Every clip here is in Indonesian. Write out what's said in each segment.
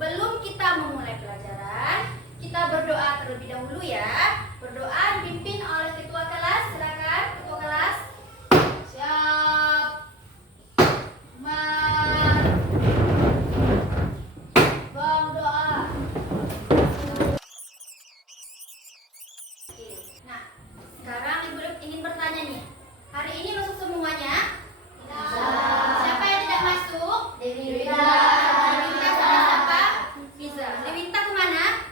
sebelum kita memulai pelajaran, kita berdoa terlebih dahulu ya. Berdoa dipimpin oleh ketua kelas. Silakan ketua kelas. Siap. Berdoa. Oke. Nah, sekarang Ibu ingin bertanya nih. Hari ini masuk semuanya? Siapa yang tidak masuk? Dewita. Dewita sama siapa? Piza. Dewita kemana?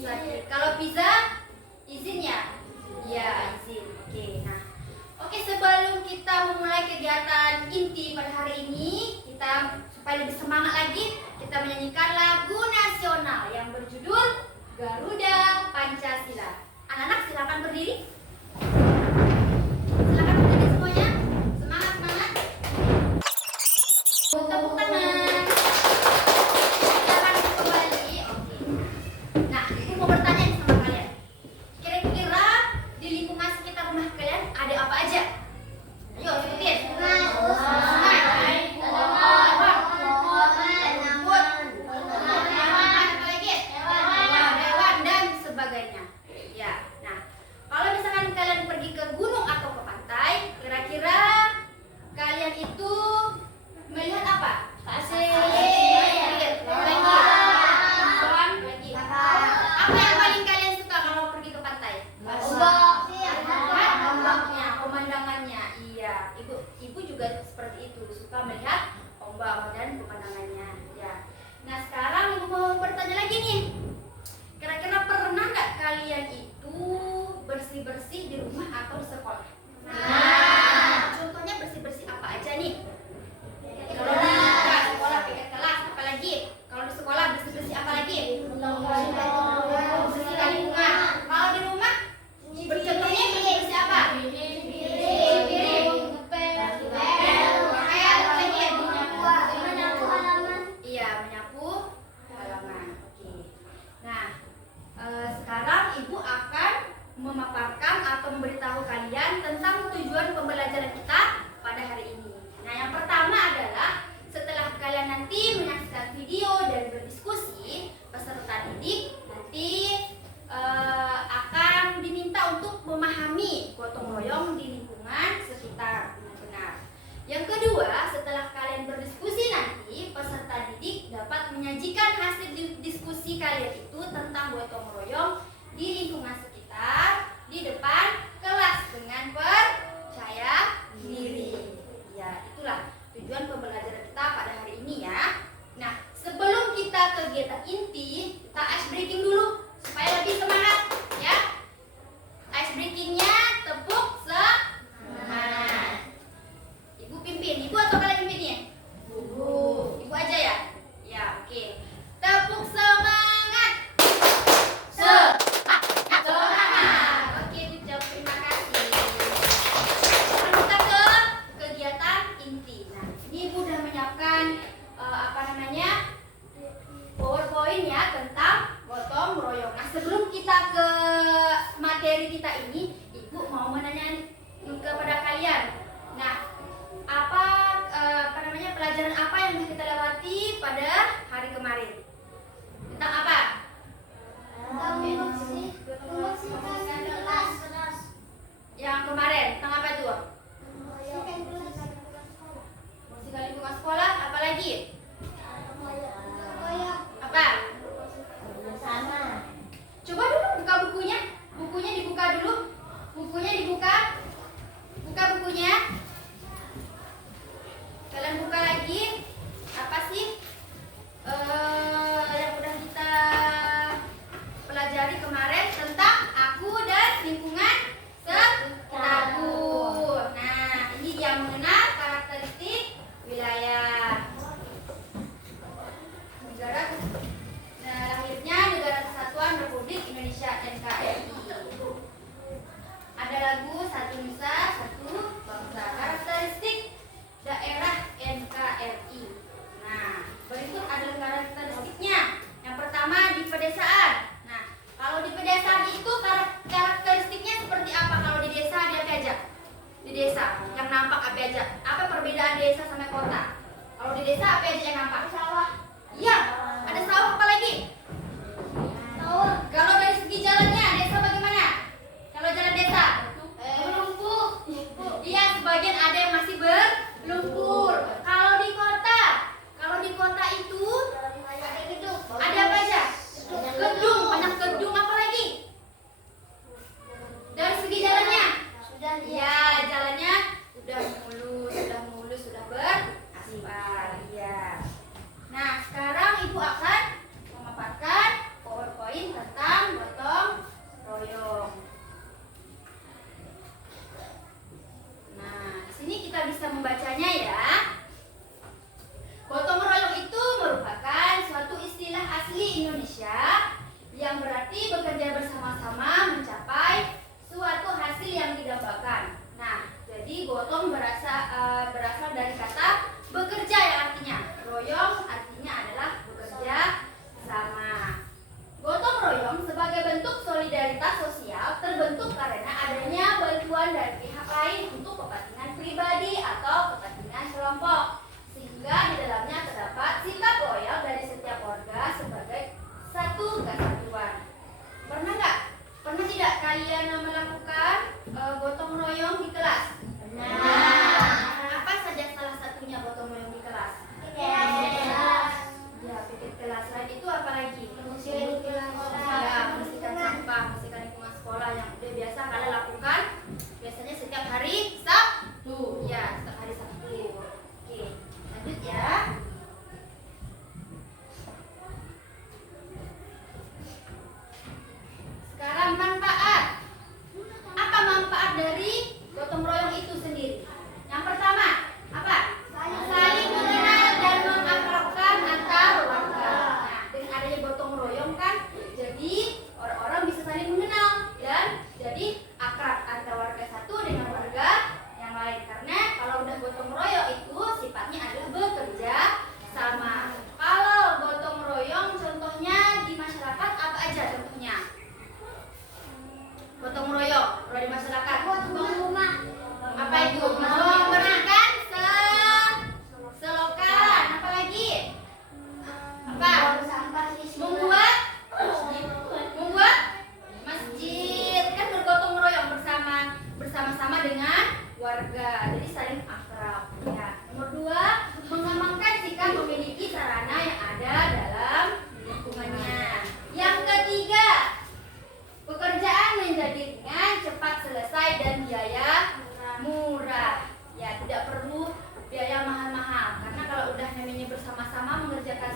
Sakit. Kalau Piza, izin ya? Iya, izin. Oke. Nah, oke, sebelum kita memulai kegiatan inti pada hari ini, kita supaya lebih semangat lagi, kita menyanyikan lagu nasional yang berjudul Garuda Pancasila. Anak-anak silakan berdiri. Silakan berdiri semuanya. Semangat, semangat. Tepuk tangan. Silakan kembali. Oke. Nah, aku mau bertanya nih sama kalian. Kira-kira di lingkungan sekitar rumah kalian ada apa aja? Ayo, sebutin. Sungai. Hewan dan sebagainya. Ya. Nah, kalau misalkan kalian pergi ke gunung atau ke pantai, kira-kira kalian itu melihat apa? Pasir. Lagi. Apa yang paling kalian suka kalau pergi ke pantai? Ombaknya, pemandangannya. Iya, ibu juga seperti itu, suka melihat ombak dan pemandangannya. Ya. Nah, sekarang ibu mau bertanya lagi nih. Kira-kira pernah nggak kalian itu bersih-bersih di rumah atau di sekolah? Contohnya bersih-bersih apa aja nih? Kalau di sekolah piket kelas, apa lagi? Kalau di sekolah bersih-bersih apa lagi? Bersihkan lingkungan. Kalau di rumah bercontohnya bersih-bersih apa? Iya, menyapu halaman. Oke. Nah, sekarang ibu akan memaparkan atau memberitahu kalian tentang tujuan pembelajaran kita pada hari ini. Nah, yang pertama adalah setelah kalian nanti menyaksikan video dan berdiskusi, peserta didik nanti akan diminta untuk memahami gotong royong di lingkungan sekitar dengan benar. Yang kedua, setelah kalian berdiskusi nanti, peserta didik dapat menyajikan hasil diskusi kalian itu tentang gotong royong di lingkungan sekitar di depan kelas dengan percaya diri. Ya, itulah tujuan pembelajaran kita pada hari ini ya. Nah, sebelum kita kegiatan inti, kita ice breaking dulu supaya lebih semangat ya. Ice breakingnya tepuk semangat. Ibu pimpin, ibu atau kalian pimpinnya? Ibu aja ya? Ya, oke. Tepuk semangat. Semangat.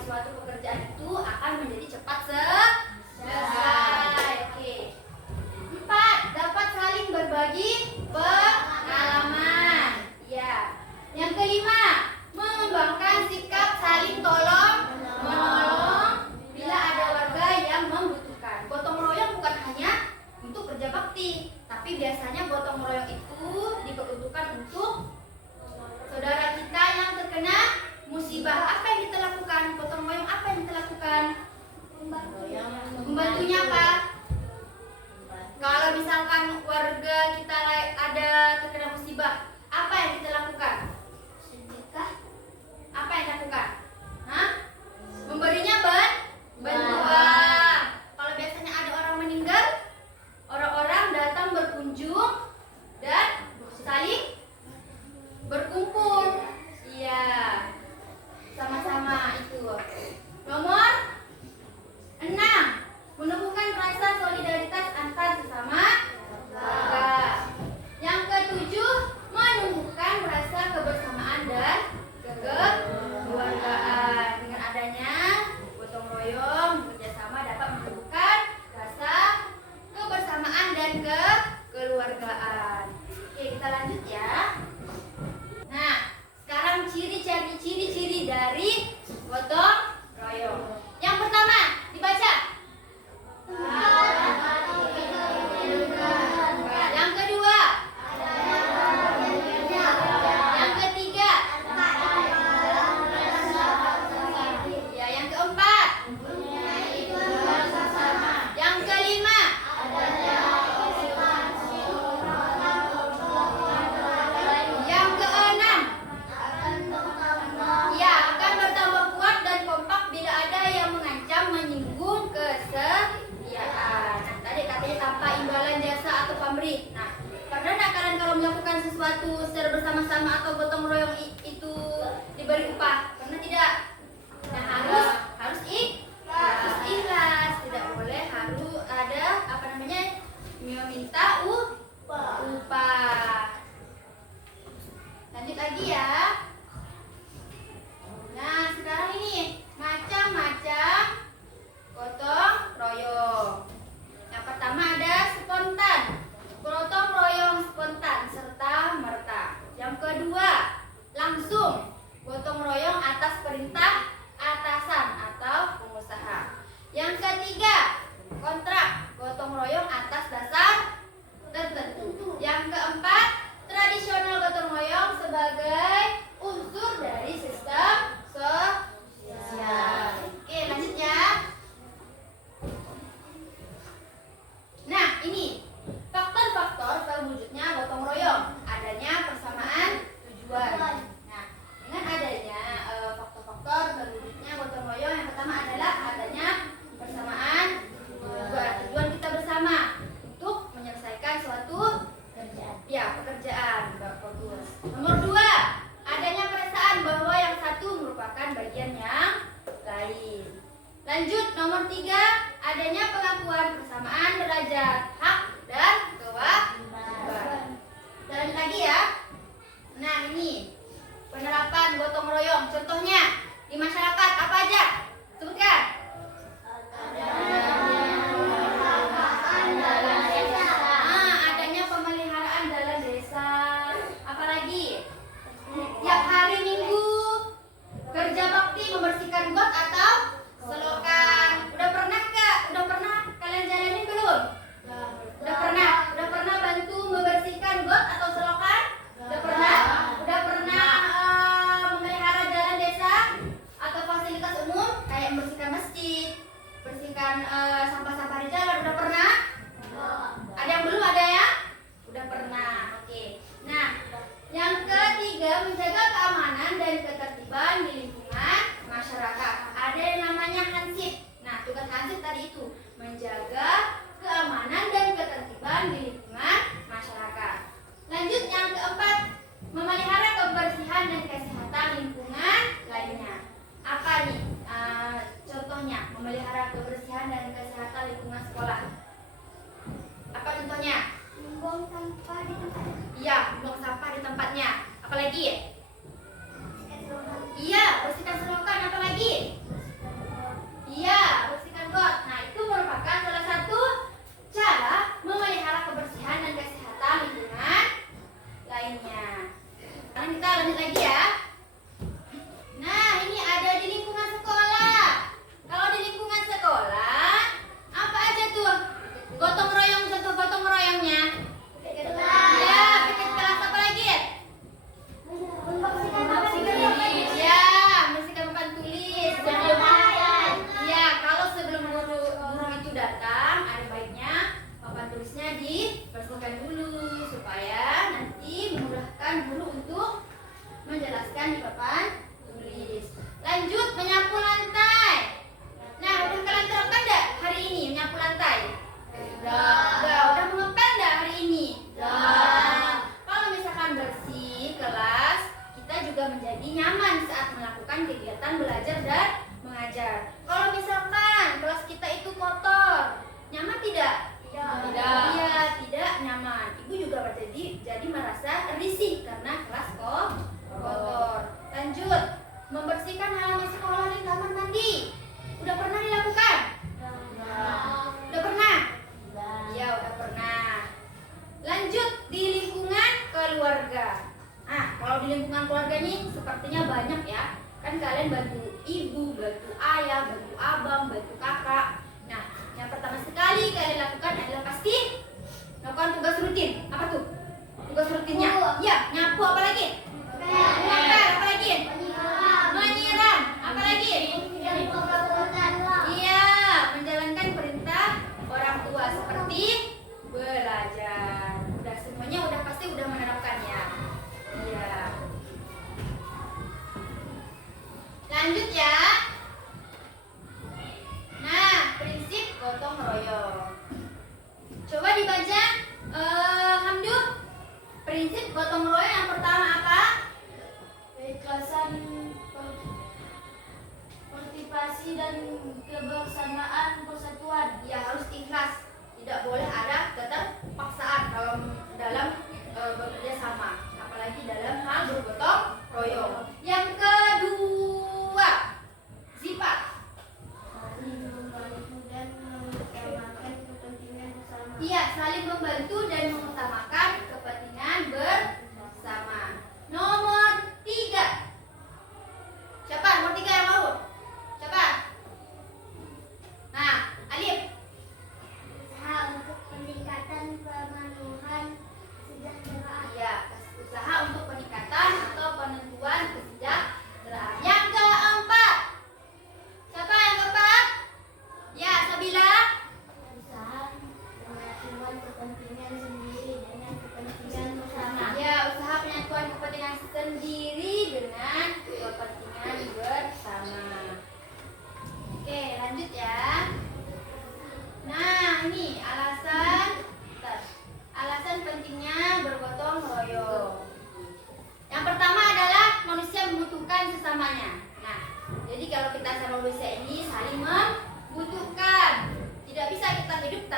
suatu pekerjaan itu akan menjadi cepat selesai. Oke. 4. Dapat saling berbagi pengalaman. Ya. Yang kelima, mengembangkan sikap saling tolong menolong bila ada warga yang membutuhkan. Gotong royong bukan hanya untuk kerja bakti, tapi biasanya gotong royong itu diperuntukkan untuk saudara kita yang terkena musibah. Apa yang kita lakukan? Gotong royong apa yang kita lakukan? Membantunya apa? Kalau misalkan warga kita ada terkena musibah, apa yang kita lakukan? Apa yang dilakukan? Hah? Memberinya bantuan. Kalau biasanya ada orang meninggal, orang-orang datang berkunjung dan saling berkumpul. Iya. Sama-sama itu. Nomor 6. Menumbuhkan rasa solidaritas antar sesama warga. Yang ketujuh, menumbuhkan rasa kebersamaan dan kekeluargaan. Dengan adanya gotong royong bekerjasama dapat menumbuhkan rasa kebersamaan dan kekeluargaan. Oke, kita lanjut ya. Nah, sekarang ciri-ciri dari gotong royong. Yang pertama, dibaca. Yang kedua. Yang ketiga. Ya, yang keempat. Yang kelima. Yang keenam. Ya, akan bertambah kuat dan kompak bila ada yang mengancam menyinggung kesetiaan. Nah, tadi katanya tanpa imbalan jasa atau pamrih. Nah, pernah nggak kalian kalau melakukan sesuatu secara bersama-sama atau gotong royong itu diberi upah? Pernah tidak? Nah, harus ikhlas. Tidak boleh harus ada meminta upah. Lanjut lagi ya. Nah, sekarang ini macam-macam gotong royong. Yang pertama ada spontan. Gotong royong spontan serta merta. Yang kedua, langsung. Gotong royong atas perintah atasan atau pengusaha. Yang ketiga, kontrak. Gotong royong atas dasar tertentu. Yang keempat, tradisional gotong royong sebagai unsur dari sistem sosial. Oke, lanjut ya. Nah, ini faktor-faktor terwujudnya gotong royong. Adanya persamaan tujuan. Nah, dengan adanya faktor-faktor terwujudnya gotong royong, yang pertama adalah adanya persamaan tujuan. Tujuan kita bersama untuk menyelesaikan suatu pekerjaan. Bagus. Nomor 2, adanya perasaan bahwa yang satu merupakan bagian yang lain. Lanjut, nomor 3, adanya pengakuan persamaan derajat hak dan kewajiban. Kita lanjut lagi ya. Nah, ini penerapan gotong royong. Contohnya di masyarakat apa aja? Sebutkan. Adanya pemeliharaan dalam desa. Apalagi? Tiap hari Minggu kerja bakti membersihkan got atau selokan. Udah pernah nggak? Udah pernah kalian jalanin belum? Udah pernah bantu membersihkan got atau selokan? Udah pernah memelihara jalan desa atau fasilitas umum kayak membersihkan masjid, bersihkan sampah-sampah di jalan? Udah pernah? Ada yang belum? Ada ya? Udah pernah. Oke. Nah, yang ketiga, menjaga keamanan dan ketertiban di lingkungan masyarakat. Ada yang namanya hansip. Nah, tugas hansip tadi itu menjaga keamanan dan ketertiban di lingkungan masyarakat. Lanjut, yang keempat, memelihara kebersihan dan kesehatan lingkungan lainnya. Apa nih contohnya? Memelihara kebersihan dan kesehatan lingkungan sekolah. Apa contohnya? Membuang sampah di tempatnya. Iya, buang sampah di tempatnya. Apalagi? Iya, bersihkan selokan. Apalagi? belajar. Kalau misalkan kelas kita itu kotor, nyaman tidak? Tidak. Iya, tidak nyaman. Ibu juga jadi merasa risih karena kelas kotor. Lanjut, membersihkan halaman sekolah dan kamar mandi. Udah pernah dilakukan? Udah pernah? Iya, udah pernah. Lanjut, di lingkungan keluarga. Kalau di lingkungan keluarga ini sepertinya banyak ya. Kan kalian bantu ibu, bantu ayah, bantu abang, bantu kakak. Nah, yang pertama sekali kalian lakukan adalah pasti lakukan tugas rutin. Apa tuh? Tugas rutinnya? Iya, nyapu apa lagi? Ngepel apa lagi? Menyiram apa lagi? Iya, menjalankan perintah orang tua seperti belajar. Semuanya pasti udah menerapkan ya. Iya. Lanjut ya. Nah, prinsip gotong royong. Coba dibaca, Hamdu. Prinsip gotong royong yang pertama apa? Keikhlasan, motivasi dan kebersamaan persatuan. Ya harus ikhlas. Tidak boleh ada keterpaksaan kalau dalam bekerja sama, apalagi dalam hal bergotong royong. Yang kedua, sifat. Saling membantu dan mengutamakan kepentingan bersama. Iya, saling membantu dan mengutamakan kepentingan bersama. Nomor 3. Siapa? Nomor 3 yang mau? Siapa? Nah, Alif. Usaha untuk peningkatan pemenuhan kesejahteraan. Ya, usaha untuk peningkatan atau penentuan kesejahteraan. Yang keempat. Siapa yang keempat? Ya, Sabila. Usaha penyatuan kepentingan sendiri dengan kepentingan bersama. Ya, usaha penyatuan kepentingan sendiri dengan kepentingan bersama. Oke, lanjut ya. Nah, ini alasan pentingnya bergotong royong. Yang pertama adalah manusia membutuhkan sesamanya. Nah, jadi kalau kita sama manusia ini saling membutuhkan. Tidak bisa kita hidup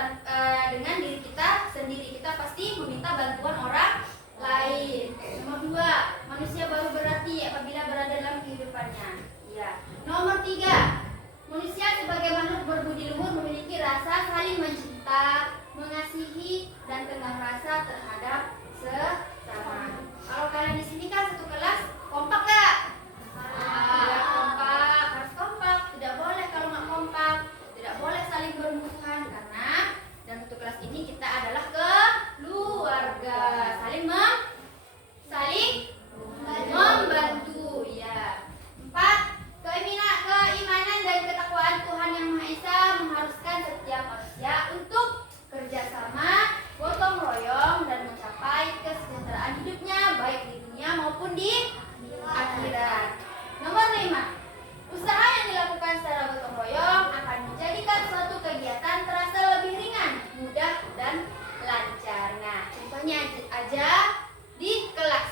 dengan diri kita sendiri. Kita pasti meminta bantuan orang lain. Nomor 2, manusia baru berarti apabila berada dalam kehidupannya. Ya. Nomor 3, manusia sebagai makhluk berbudi luhur memiliki rasa saling mencinta, mengasihi, dan tenggang rasa terhadap sesama. Kalau kalian di sini kan satu kelas, kompak gak? Ya, kompak, harus kompak. Tidak boleh kalau nggak kompak, tidak boleh saling bermusuhan karena dalam satu kelas ini kita adalah keluarga, saling membantu. Ya. 4, keimanan dan ketakwaan Tuhan Yang Maha Esa mengharuskan setiap manusia untuk kerjasama, gotong royong, dan mencapai kesejahteraan hidupnya baik di dunia maupun di akhirat. Nomor 5, usaha yang dilakukan secara gotong royong akan menjadikan suatu kegiatan terasa lebih ringan, mudah, dan lancar. Nah, contohnya aja di kelas.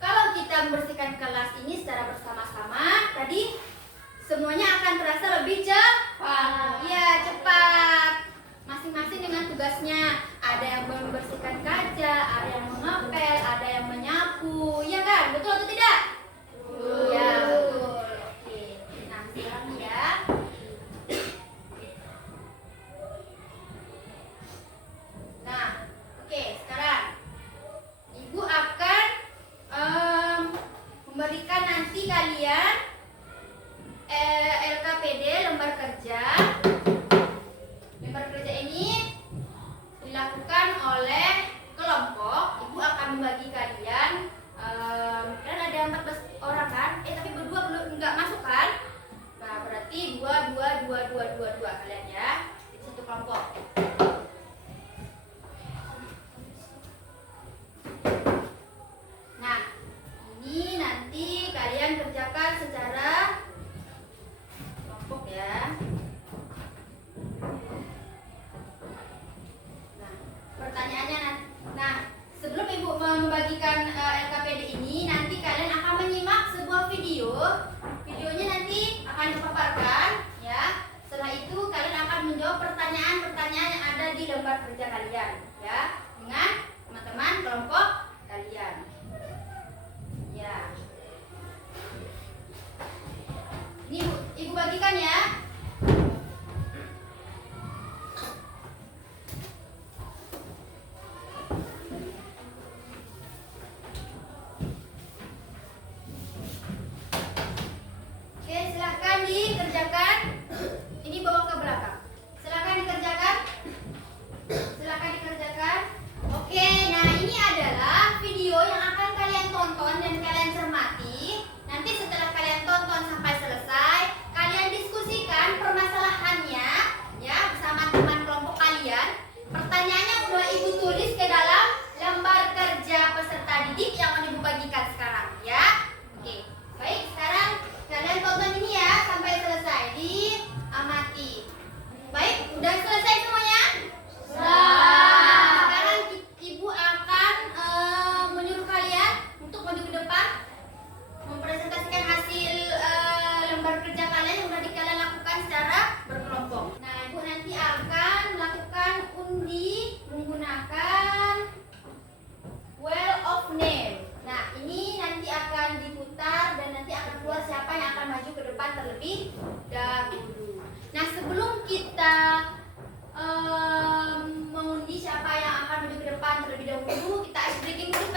Kalau kita membersihkan kelas ini secara bersama-sama, tadi semuanya akan terasa lebih cepat. Iya, cepat. Masing-masing dengan tugasnya. Ada yang membersihkan kaca, ada yang mengepel, ada yang menyapu. Iya kan? Betul atau tidak? Iya, betul. Oke. Nah, sekarang ya. Nah, oke, sekarang Ibu akan memberikan nanti kalian LKPD, lembar kerja. Lembar kerja ini dilakukan oleh kelompok. Ibu akan membagi kalian. Kan ada 14 orang kan? Tapi berdua belum nggak masuk kan? Nah, berarti 2 kalian ya di satu kelompok. Nah, ini nanti kalian kerjakan secara kelompok ya. Nah, pertanyaannya sebelum Ibu membagikan LKPD ini, nanti kalian akan menyimak bagikan ya. Oke, silahkan dikerjakan. Ini bawa ke belakang. Silahkan dikerjakan. Silahkan dikerjakan. Oke, nah ini adalah video yang akan kalian tonton dan kalian cermati. Nanti setelah kalian tonton sampai selesai, kalian diskusikan permasalahannya ya bersama teman kelompok kalian. Pertanyaannya udah Ibu tulis ke dalam lembar kerja peserta didik yang udah Ibu bagikan sekarang ya. Oke, baik, sekarang kalian tonton ini ya sampai selesai, diamati. Baik, udah selesai semuanya? Sudah. Sekarang Ibu akan menyuruh kalian untuk maju ke depan, mempresentasikan hasil lembar kerja kalian yang sudah kalian lakukan secara berkelompok. Nah, Ibu nanti akan melakukan undi menggunakan Wheel of Name. Nah, ini nanti akan diputar dan nanti akan keluar siapa yang akan maju ke depan terlebih dahulu. Nah, sebelum kita mengundi siapa yang akan maju ke depan terlebih dahulu, kita ice breaking dulu